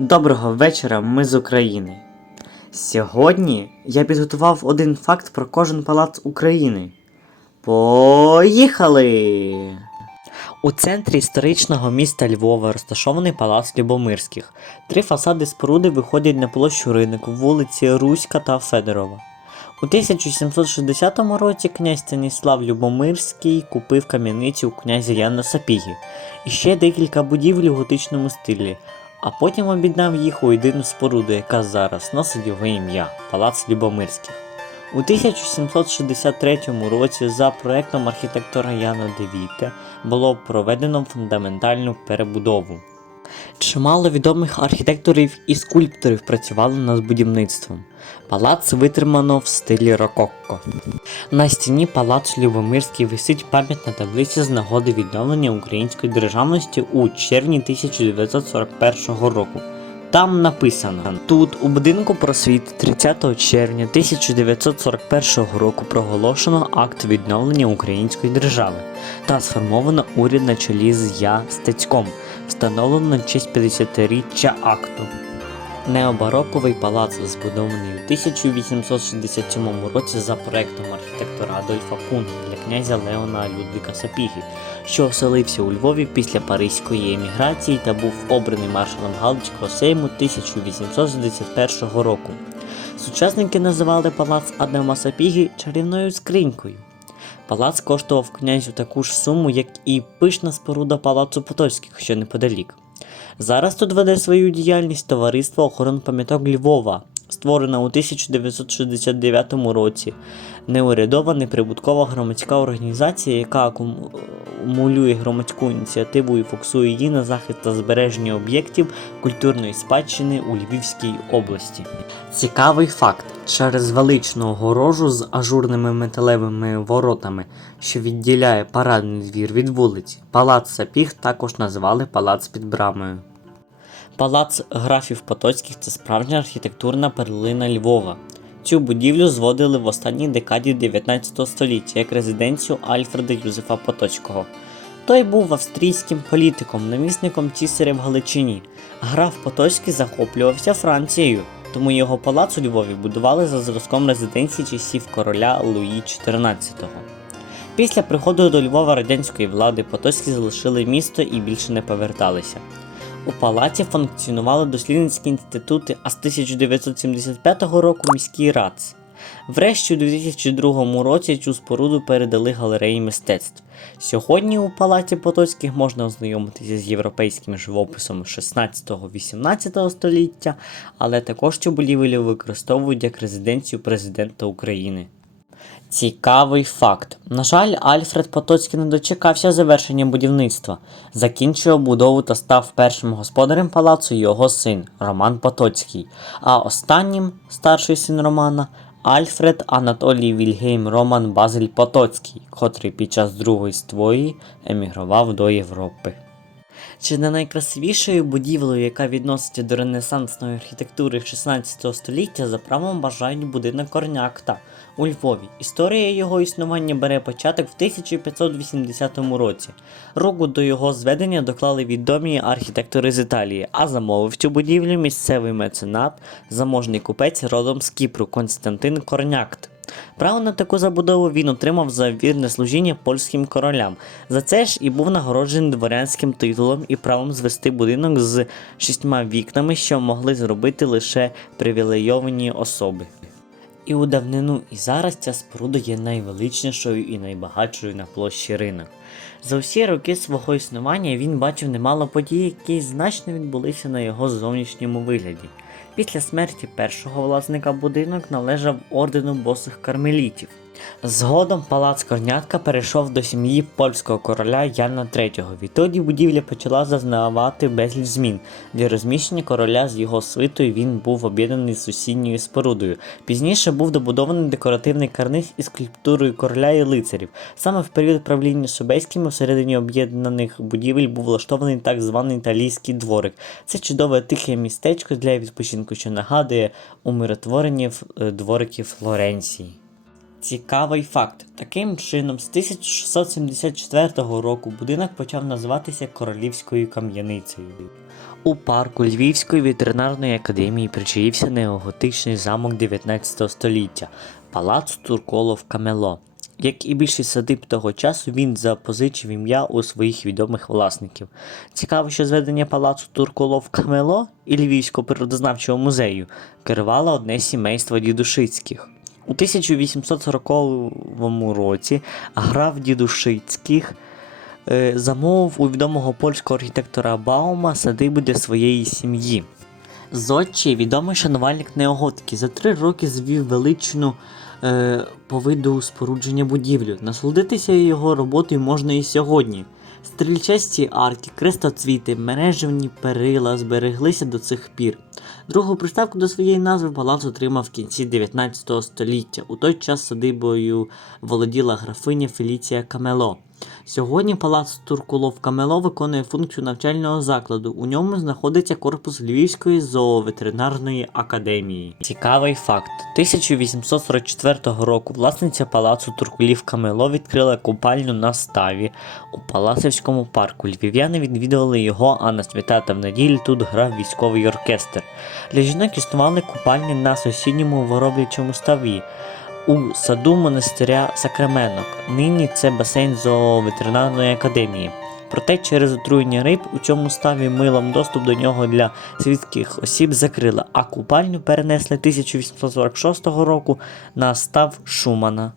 Доброго вечора, ми з України. Сьогодні я підготував один факт про кожен палац України. Поїхали! У центрі історичного міста Львова розташований палац Любомирських. Три фасади споруди виходять на площу ринок, вулиці Руська та Федорова. У 1760 році князь Станіслав Любомирський купив кам'яницю у князя Яна Сапіги і ще декілька будівель у готичному стилі, а потім об'єднав їх у єдину споруду, яка зараз носить його ім'я Палац Любомирських. У 1763 році за проектом архітектора Яна Девіте було проведено фундаментальну перебудову. Чимало відомих архітекторів і скульпторів працювали над будівництвом. Палац витримано в стилі рококко. На стіні палацу Любомирський висить пам'ятна таблиця з нагоди відновлення української державності у червні 1941 року. Там написано: тут у будинку просвіт 30 червня 1941 року проголошено акт відновлення української держави та сформовано уряд на чолі з Я Стецьком, встановлено на честь 50-річчя акту. Необароковий палац збудований у 1867 році за проектом архітектора Адольфа Кунга для князя Леона Людвіка Сапіги, що оселився у Львові після Паризької еміграції та був обраний маршалом Галицького сейму 1861 року. Сучасники називали палац Адама Сапіги чарівною скринькою. Палац коштував князю таку ж суму, як і пишна споруда палацу Потоцьких, що неподалік. Зараз тут веде свою діяльність товариство охорон пам'яток Львова, створена у 1969 році. Неурядова неприбуткова громадська організація, яка акум- акумулює громадську ініціативу і фоксує її на захист та збереження об'єктів культурної спадщини у Львівській області. Цікавий факт: через величну огорожу з ажурними металевими воротами, що відділяє парадний двір від вулиці, палац Сапіг також назвали палац під брамою. Палац графів Потоцьких це справжня архітектурна перлина Львова. Цю будівлю зводили в останній декаді 19 століття як резиденцію Альфреда Юзефа Потоцького. Той був австрійським політиком, намісником цісаря в Галичині. Граф Потоцький захоплювався Францією, тому його палац у Львові будували за зразком резиденції часів короля Луї XIV. Після приходу до Львова радянської влади Потоцькі залишили місто і більше не поверталися. У палаці функціонували дослідницькі інститути, а з 1975 року міський РАЦ. Врешті у 2002 році цю споруду передали галереї мистецтв. Сьогодні у палаці Потоцьких можна ознайомитися з європейським живописом 16-18 століття, але також цю будівлю використовують як резиденцію президента України. Цікавий факт. На жаль, Альфред Потоцький не дочекався завершення будівництва, закінчив будову та став першим господарем палацу його син Роман Потоцький, а останнім, старший син Романа, Альфред Анатолій Вільгейм Роман Базель Потоцький, котрий під час Другої ствої емігрував до Європи. Чи не найкрасивішою будівлею, яка відноситься до ренесансної архітектури 16 століття, за правом бажають будинок Корнякта у Львові. Історія його існування бере початок в 1580 році. Руку до його зведення доклали відомі архітектори з Італії, а замовив цю будівлю місцевий меценат, заможний купець родом з Кіпру Константин Корнякт. Право на таку забудову він отримав за вірне служіння польським королям. За це ж і був нагороджений дворянським титулом і правом звести будинок з шістьма вікнами, що могли зробити лише привілейовані особи. І у давнину, і зараз ця споруда є найвеличнішою і найбагатшою на площі ринок. За всі роки свого існування він бачив немало подій, які значно відбулися на його зовнішньому вигляді. Після смерті першого власника будинок належав ордену босих кармелітів. Згодом палац Корнятка перейшов до сім'ї польського короля Яна III. Відтоді будівля почала зазнавати безліч змін. Для розміщення короля з його свитою він був об'єднаний з сусідньою спорудою. Пізніше був добудований декоративний карниз із скульптурою короля і лицарів. Саме в період правління Собеськими всередині об'єднаних будівель був влаштований так званий італійський дворик. Це чудове тихе містечко для відпочинку, що нагадує умиротворені е, дворики Флоренції. Цікавий факт. Таким чином, з 1674 року будинок почав називатися Королівською кам'яницею. У парку Львівської ветеринарної академії причаївся неоготичний замок 19 століття Палац Турколов Камело. Як і більшість садиб того часу, він запозичив ім'я у своїх відомих власників. Цікаво, що зведення палацу Турколов Камело і Львівського природознавчого музею керувало одне сімейство дідушицьких. У 1840 році граф Дідушицьких е, замовив у відомого польського архітектора Баума садибу для своєї сім'ї. Зодчий відомий шанувальник неоготики за три роки звів величну е, по виду спорудження будівлю. Насолодитися його роботою можна і сьогодні. Стрільчасті арки, крестоцвіти, мережевні перила збереглися до цих пір. Другу приставку до своєї назви палац отримав в кінці 19 століття. У той час садибою володіла графиня Феліція Камело. Сьогодні палац Туркулов Камело виконує функцію навчального закладу. У ньому знаходиться корпус Львівської зооветеринарної академії. Цікавий факт: 1844 року власниця палацу Туркулів Камело відкрила купальню на ставі у Паласівському парку. Львів'яни відвідували його, а на свята та в неділі тут грав військовий оркестр. Для жінок існували купальні на сусідньому вороблячому ставі у саду монастиря Сакраменок. Нині це басейн зооветеринарної академії. Проте через отруєння риб у цьому ставі милом доступ до нього для свідких осіб закрили, а купальню перенесли 1846 року на став Шумана.